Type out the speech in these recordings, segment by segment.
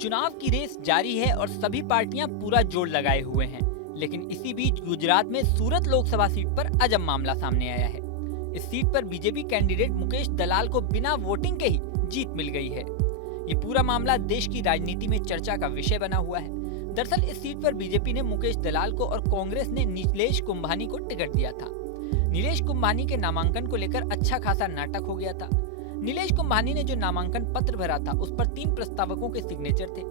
चुनाव की रेस जारी है और सभी पार्टियां पूरा जोर लगाए हुए हैं, लेकिन इसी बीच गुजरात में सूरत लोकसभा सीट पर अजब मामला सामने आया है। इस सीट पर बीजेपी कैंडिडेट मुकेश दलाल को बिना वोटिंग के ही जीत मिल गई है। ये पूरा मामला देश की राजनीति में चर्चा का विषय बना हुआ है। दरअसल इस सीट पर बीजेपी ने मुकेश दलाल को और कांग्रेस ने नीलेश कुंभानी को टिकट दिया था। नीलेश कुंभानी के नामांकन को लेकर अच्छा खासा नाटक हो गया था। नीलेश कुंभानी ने जो नामांकन पत्र भरा था उस पर 3 प्रस्तावकों के सिग्नेचर थे।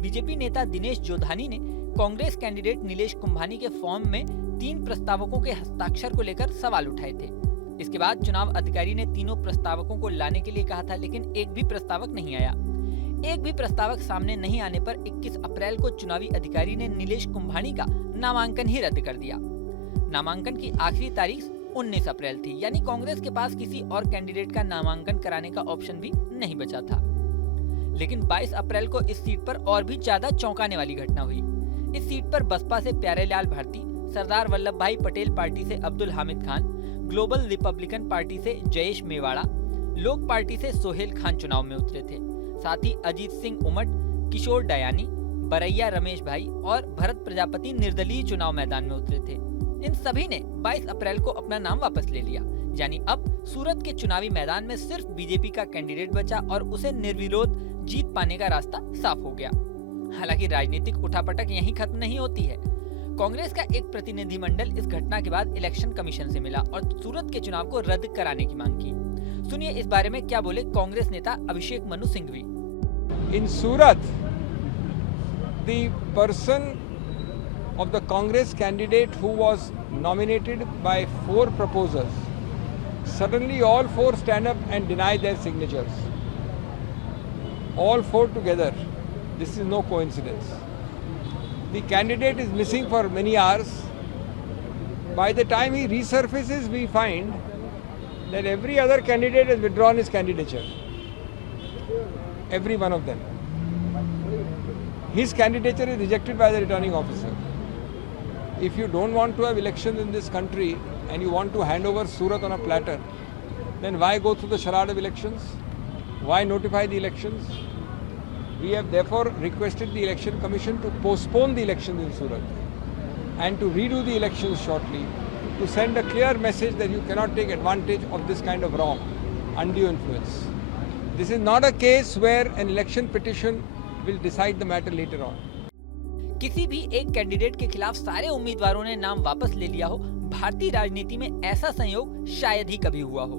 बीजेपी नेता दिनेश जोधानी ने कांग्रेस कैंडिडेट नीलेश कुंभानी के फॉर्म में 3 प्रस्तावकों के हस्ताक्षर को लेकर सवाल उठाए थे। इसके बाद चुनाव अधिकारी ने तीनों प्रस्तावकों को लाने के लिए कहा था, लेकिन एक भी प्रस्तावक नहीं आया। एक भी प्रस्तावक सामने नहीं आने पर 21 अप्रैल को चुनावी अधिकारी ने नीलेश कुंभानी का नामांकन ही रद्द कर दिया। नामांकन की आखिरी तारीख 19 अप्रैल थी, यानी कांग्रेस के पास किसी और कैंडिडेट का नामांकन कराने का ऑप्शन भी नहीं बचा था। लेकिन 22 अप्रैल को इस सीट पर और भी ज्यादा चौंकाने वाली घटना हुई। इस सीट पर बसपा से प्यारेलाल भारती, सरदार वल्लभ भाई पटेल पार्टी से Abdul Hamid Khan, global Republican party से जयेश मेवाड़ा, लोक पार्टी से सोहेल खान चुनाव में उतरे थे। साथ ही अजीत सिंह उमट, किशोर डयानी, बरैया रमेश भाई और भरत प्रजापति निर्दलीय चुनाव मैदान में उतरे थे। इन सभी ने 22 अप्रैल को अपना नाम वापस ले लिया, यानी अब सूरत के चुनावी मैदान में सिर्फ बीजेपी का कैंडिडेट बचा और उसे निर्विरोध जीत पाने का रास्ता साफ हो गया। हालांकि राजनीतिक उठापटक यहीं खत्म नहीं होती है। कांग्रेस का एक प्रतिनिधिमंडल इस घटना के बाद इलेक्शन कमीशन से मिला और सूरत के चुनाव को रद्द कराने की मांग की। सुनिए इस बारे में क्या बोले कांग्रेस नेता Abhishek Manu Singhvi. In Surat, the person of the Congress candidate who was nominated by 4 proposers, suddenly all 4 stand up and deny their signatures. All 4 together. This is no coincidence. The candidate is missing for many hours. By the time he resurfaces, we find that every other candidate has withdrawn his candidature. Every one of them. His candidature is rejected by the returning officer. If you don't want to have elections in this country and you want to hand over Surat on a platter, then why go through the charade of elections? Why notify the elections? We have therefore requested the Election Commission to postpone the elections in Surat and to redo the elections shortly, to send a clear message that you cannot take advantage of this kind of wrong, undue influence. This is not a case where an election petition will decide the matter later on. किसी भी एक candidate के खिलाफ सारे उम्मीदवारों ने नाम वापस ले लिया हो, भारतीय राजनीति में ऐसा संयोग शायद ही कभी हुआ हो।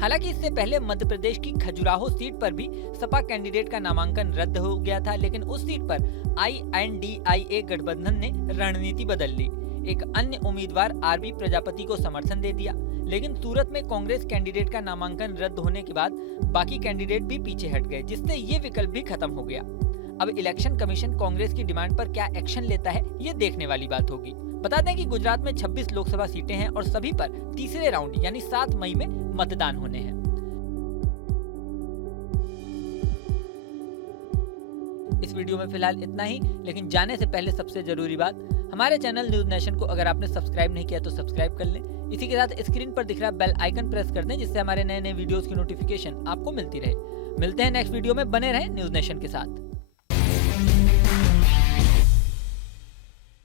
हालांकि इससे पहले मध्य प्रदेश की खजुराहो सीट पर भी सपा कैंडिडेट का नामांकन रद्द हो गया था, लेकिन उस सीट पर INDIA गठबंधन ने रणनीति बदल ली। एक अन्य उम्मीदवार आरबी प्रजापति को समर्थन दे दिया। लेकिन सूरत में कांग्रेस कैंडिडेट का नामांकन रद्द होने के बाद बाकी कैंडिडेट भी पीछे हट गए, जिससे ये विकल्प भी खत्म हो गया। अब इलेक्शन कमीशन कांग्रेस की डिमांड पर क्या एक्शन लेता है, ये देखने वाली बात होगी। बता दें कि गुजरात में 26 लोकसभा सीटें हैं और सभी पर तीसरे राउंड यानी 7 मई में मतदान होने हैं। इस वीडियो में फिलहाल इतना ही, लेकिन जाने से पहले सबसे जरूरी बात, हमारे चैनल न्यूज नेशन को अगर आपने सब्सक्राइब नहीं किया तो सब्सक्राइब कर लें। इसी के साथ स्क्रीन पर दिख रहा बेल आइकन प्रेस कर दें, जिससे हमारे नए नए वीडियोस की नोटिफिकेशन आपको मिलती रहे। मिलते हैं नेक्स्ट वीडियो में, बने रहें न्यूज नेशन के साथ।